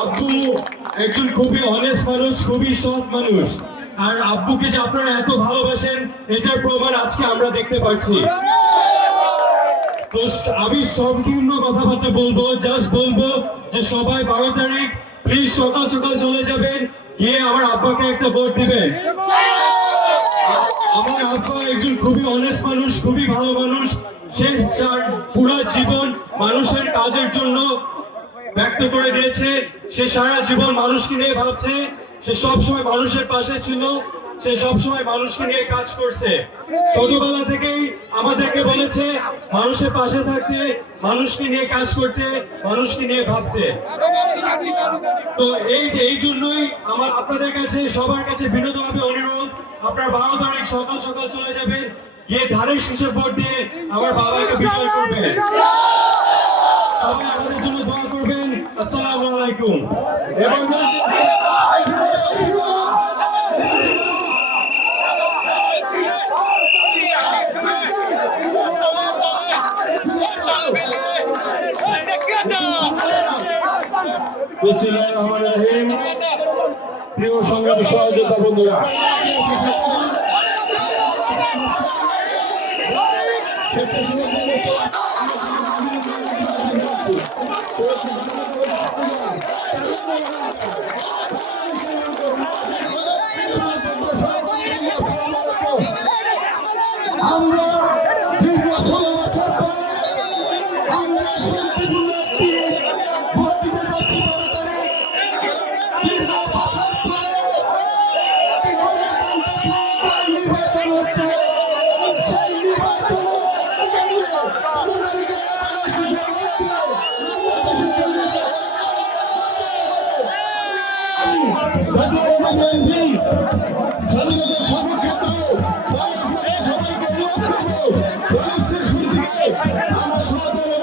আব্বু একজন খুবই অনেস্ট মানুষ, খুবই সৎ মানুষ। আর আব্বুকে যে আপনারা এত ভালোবাসেন এটার প্রমাণ আজকে আমরা দেখতে পাচ্ছি। তো আমি সংকীর্ণ কথাবার্তা বলবো, জাস্ট বলবো যে সবাই 12 তারিখ প্লিজ সকাল সকাল চলে যাবেন, গিয়ে আমার আব্বাকে একটা ভোট দিবেন। আমার আব্বা একজন খুবই অনেস্ট মানুষ, খুবই ভালো মানুষ। সে তার পুরো জীবন মানুষের কাজের জন্য ব্যক্ত করে দিয়েছে। সে সারা জীবন মানুষকে নিয়ে ভাবছে, সে সবসময় মানুষের পাশে ছিল, সে সবসময় মানুষকে নিয়ে কাজ করছে। ছোটবেলা থেকেই আমাদেরকে বলেছে মানুষের পাশে থাকতে, মানুষকে নিয়ে কাজ করতে, মানুষকে নিয়ে ভাবতে। তো এই জন্যই আমার আপনাদের কাছে সবার কাছে বিনীতভাবে অনুরোধ, আপনারা 12 তারিখ সকাল সকাল চলে যাবেন, গিয়ে ধানের শীষে ভোট দিয়ে আমার বাবাকে বিজয় করবেন। সবাই আমাদের জন্য দোয়া করবেন। আসসালামু আলাইকুম। এবং প্রিয় সংগ্রামী সহযোদ্ধা বন্ধুরা, আমরা দীর্ঘ 16 বছর পরে আমরা শান্তিপূর্ণ একটি ভোট দিতে যাচ্ছি। 12 তারিখ দীর্ঘ বছর পরে নির্বাচন হচ্ছে। সেই নির্বাচনে স্বাধীনতার সপক্ষে সবাইকে নিয়োগ করবো। পুলিশের শুরু থেকে আমার সহযোগিতা